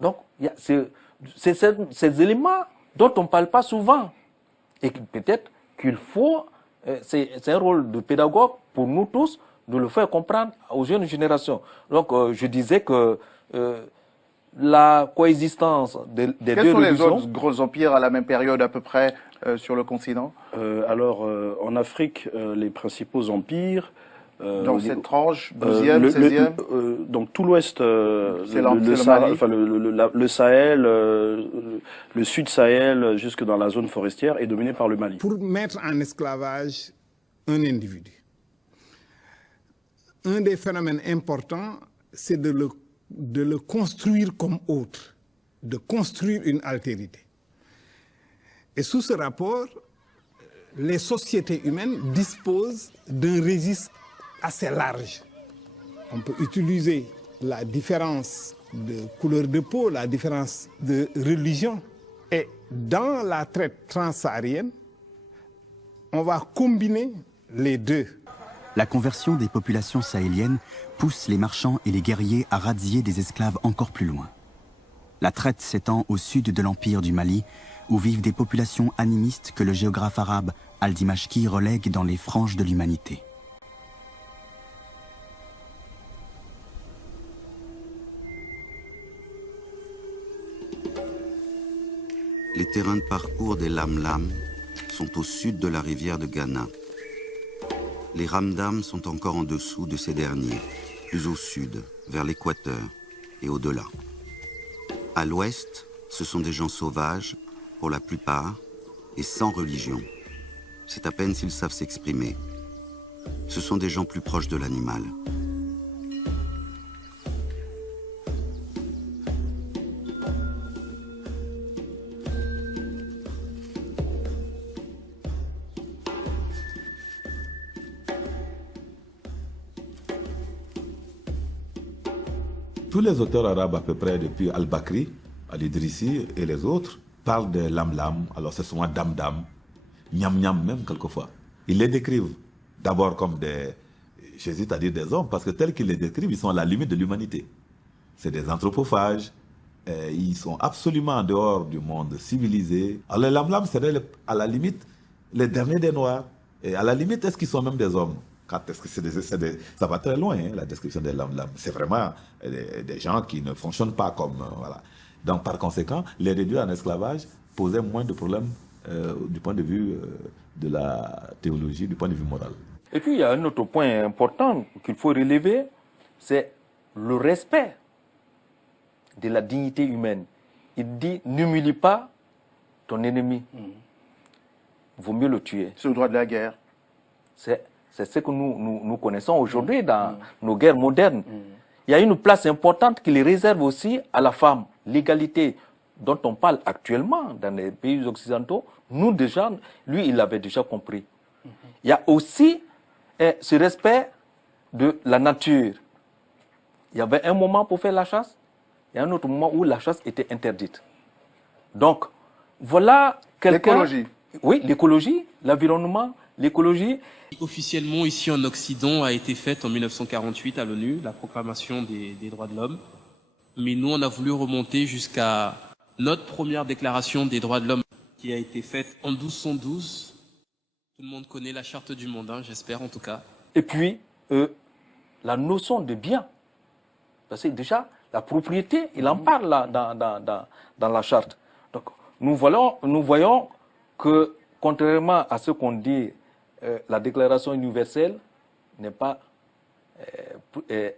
Donc, il y a ces éléments dont on ne parle pas souvent. Et peut-être qu'il faut, c'est un rôle de pédagogue pour nous tous, de le faire comprendre aux jeunes générations. Donc, je disais que la coexistence des deux religions... Quels sont les autres gros empires à la même période à peu près sur le continent? En Afrique, les principaux empires... dans cette tranche, 12e, 16e donc tout l'Ouest, le Sahel, le Sud Sahel, jusque dans la zone forestière, est dominé par le Mali. Pour mettre en esclavage un individu, un des phénomènes importants, c'est de le construire comme autre, de construire une altérité. Et sous ce rapport, les sociétés humaines disposent d'un registre assez large. On peut utiliser la différence de couleur de peau, la différence de religion. Et dans la traite transsaharienne, on va combiner les deux. La conversion des populations sahéliennes pousse les marchands et les guerriers à razzier des esclaves encore plus loin. La traite s'étend au sud de l'empire du Mali, où vivent des populations animistes que le géographe arabe Al-Dimashqi relègue dans les franges de l'humanité. Les terrains de parcours des Lam-Lam sont au sud de la rivière de Ghana. Les Ramdam sont encore en dessous de ces derniers, plus au sud, vers l'équateur et au-delà. À l'ouest, ce sont des gens sauvages, pour la plupart, et sans religion. C'est à peine s'ils savent s'exprimer. Ce sont des gens plus proches de l'animal. Tous les auteurs arabes à peu près, depuis Al-Bakri, Al-Idrissi et les autres, parlent de lam-lam, alors c'est souvent dam-dam, niam-niam même quelquefois. Ils les décrivent d'abord comme des, j'hésite à dire des hommes, parce que tels qu'ils les décrivent, ils sont à la limite de l'humanité. C'est des anthropophages, ils sont absolument en dehors du monde civilisé. Alors les lam-lam seraient à la limite les derniers des Noirs. Et à la limite, est-ce qu'ils sont même des hommes? Est-ce que ça va très loin, hein, la description des lam-lam. C'est vraiment des gens qui ne fonctionnent pas comme... voilà. Donc, par conséquent, les réduire en esclavage posait moins de problèmes du point de vue de la théologie, du point de vue moral. Et puis, il y a un autre point important qu'il faut relever, c'est le respect de la dignité humaine. Il dit, n'humilie pas ton ennemi. Vaut mieux le tuer. C'est le droit de la guerre. C'est ce que nous connaissons aujourd'hui dans nos guerres modernes. Il y a une place importante qu'il réserve aussi à la femme. L'égalité dont on parle actuellement dans les pays occidentaux, nous déjà, lui, il l'avait déjà compris. Il y a aussi ce respect de la nature. Il y avait un moment pour faire la chasse, il y a un autre moment où la chasse était interdite. Donc, voilà quelqu'un... L'écologie. Oui, l'écologie, l'environnement, l'écologie. Officiellement, ici en Occident, a été faite en 1948 à l'ONU, la proclamation des droits de l'homme. Mais nous, on a voulu remonter jusqu'à notre première déclaration des droits de l'homme qui a été faite en 1212. Tout le monde connaît la charte du monde, hein, j'espère en tout cas. Et puis, la notion de bien. Parce que déjà, la propriété, il en parle là, dans la charte. Donc, nous voyons que, contrairement à ce qu'on dit, la Déclaration universelle n'est pas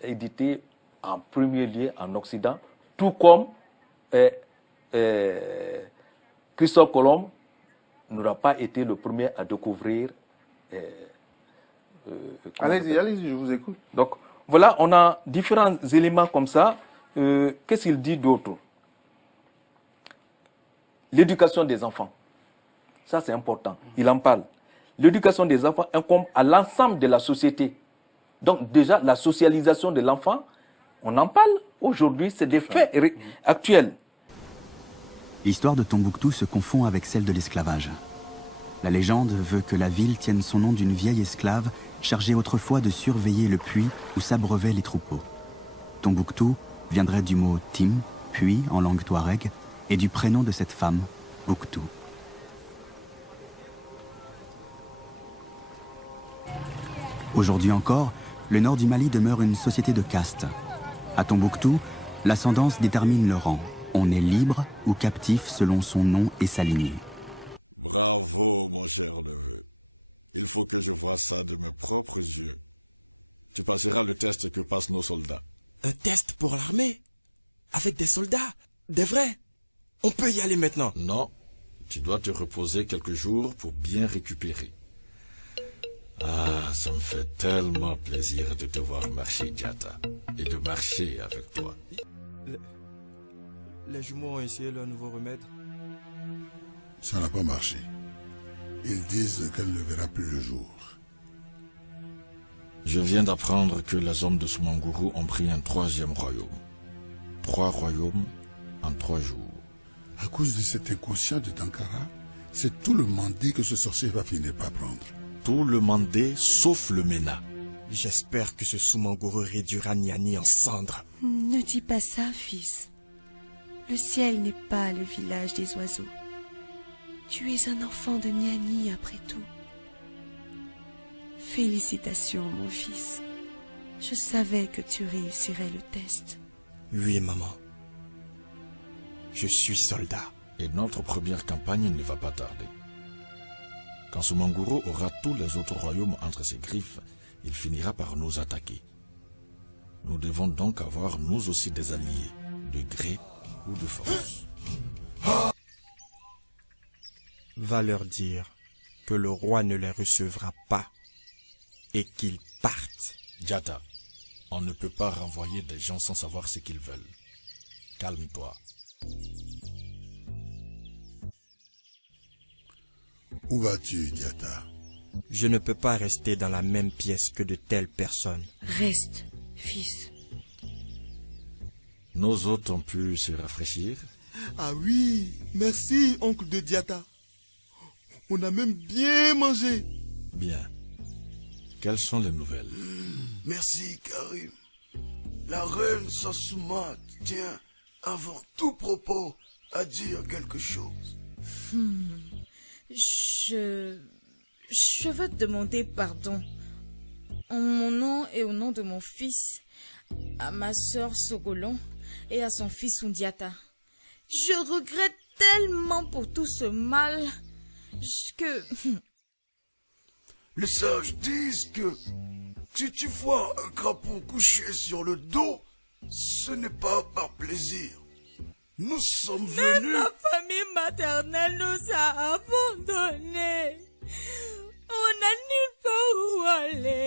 éditée en premier lieu en Occident, tout comme Christophe Colomb n'aura pas été le premier à découvrir. Allez-y, je vous écoute. Donc, voilà, on a différents éléments comme ça. Qu'est-ce qu'il dit d'autre? L'éducation des enfants. Ça, c'est important. Il en parle. L'éducation des enfants incombe à l'ensemble de la société. Donc, déjà, la socialisation de l'enfant, on en parle aujourd'hui, c'est des faits actuels. L'histoire de Tombouctou se confond avec celle de l'esclavage. La légende veut que la ville tienne son nom d'une vieille esclave chargée autrefois de surveiller le puits où s'abreuvaient les troupeaux. Tombouctou viendrait du mot tim, puis en langue touareg, et du prénom de cette femme, Bouktou. Aujourd'hui encore, le nord du Mali demeure une société de castes. À Tombouctou, l'ascendance détermine le rang. On est libre ou captif selon son nom et sa lignée. Bravo, mon cher neveu. Il faut que je voie ça de mes propres yeux. Tu passeras le test que passent nos soldats. Un test pour l'armée? Avec des soldats? Des vrais? On peut y aller maintenant? Non, tu dois te reposer quelques jours pour bien récupérer. Ah, ça me fait tellement plaisir de te voir marcher, Diatta, et de marcher avec toi. Les jumeaux ont essayé leur nouveau remède. Ça n'a pas marché. Ils disent qu'elle ne verra plus le jour. Je viens d'apprendre que les hommes de Soumangourou ont pris un 3e royaume. 3 royaumes en 3 jours. À cause de cet inconscient de Dankara, c'est tout le mandé que ce sorcier va finir par prendre. Tout le mandé sauf le Mena. J'espère que ce Soumangourou réduira Niani en cendres. Ne dis pas ça, fils. Le ciel n'est pas le village des oiseaux. Tu es un enfant de Niani après tout. Félicitations, mon fils. Je savais que tu réussirais le test. Oui, maman. Je suis soldat. Et notre première campagne ne va pas tarder. Quand Soumangourou aura tous les autres royaumes entre ses griffes, il finira par nous attaquer. Nous devons donc avoir nous aussi des alliés, de gré ou de force. Va leur dire que le roi ne les recevra pas et qu'ils partent. Diatta, on ne peut pas renvoyer des gens sans savoir ce qu'ils veulent. Calme-toi. Où vas-tu, Diatta? Je ne peux pas rester dans la même pièce que de telles personnes. Reste, fils. Nos hôtes ont pu se rafraîchir? Ah oui, merci, oncle de Diatta. On a même bien mangé. Bien. Quelles sont les nouvelles? Merci, Karim. La reine Sassouma tient, avant tout propos, à dire quelque chose. Je veux te demander pardon. En mon nom et au nom de mon fils, à ma sœur Sogolon et à son fils Sundiata. Je regrette tellement pour tout ce mal que... Les sages disent que si tu vois un crapaud couché sur le dos, ce n'est pas par plaisir. Nous sommes venus... Même ma famille maternelle nous a abandonnés. On n'a nulle part où aller.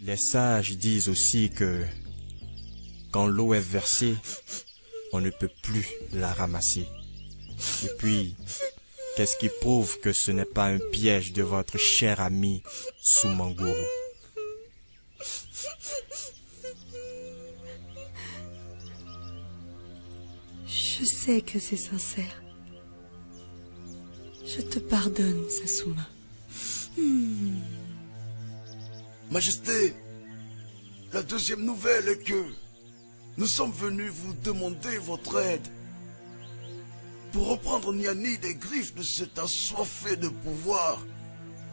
Les sages disent aussi que quand l'eau est versée, on ne peut plus la ramasser. Et puis, qu'est-ce qui prouve que ce n'est pas un piège de votre cher ami Soumangourou? Je sais que c'est sincère. Je te pardonne, Sassouma. Majesté, la deuxième nouvelle est que nous sommes venus vous demander votre aide pour reprendre Niani des griffes de cet assoiffé de pouvoir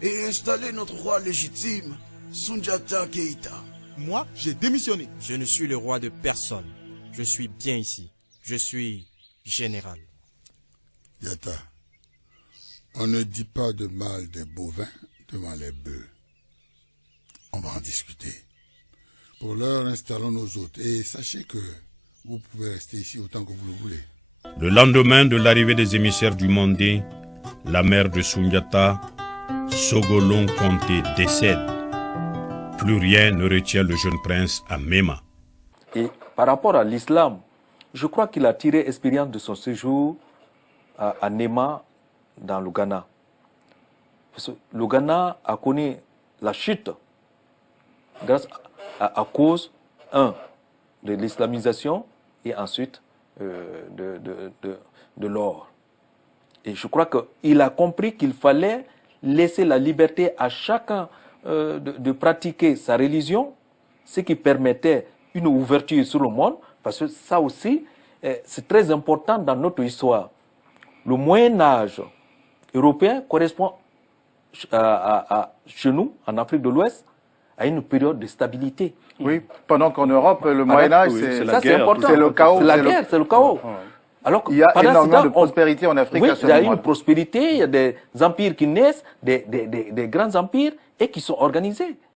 et installer notre roi légitime, Sundiata Keïta. Moi, j'ai démissionné. Je ne suis le roi de personne. Je suis bien ici. Je suis général. Diatta, on ne dit pas de mal des bovins devant les bœufs. On va en discuter. Pour l'heure, installons nos hôtes et sachez que vous pouvez rester ici autant que vous le voulez. Le lendemain de l'arrivée des émissaires du Mandé, la mère de Sundiata, Sogolon Conté, décède. Plus rien ne retient le jeune prince à Mema. Et par rapport à l'islam, je crois qu'il a tiré expérience de son séjour à Nema, dans le Ghana. Parce que le Ghana a connu la chute grâce à cause, de l'islamisation et ensuite de l'or. Et je crois qu'il a compris qu'il fallait laisser la liberté à chacun de pratiquer sa religion, ce qui permettait une ouverture sur le monde, parce que ça aussi, c'est très important dans notre histoire. Le Moyen-Âge européen correspond chez nous, en Afrique de l'Ouest, à une période de stabilité. Oui, pendant qu'en Europe, le Moyen-Âge, c'est ça, c'est important. C'est le chaos. C'est la guerre, c'est le chaos. Alors, il y a énormément de prospérité en Afrique à ce moment-là. Il y a une prospérité, il y a des empires qui naissent, des grands empires, et qui sont organisés.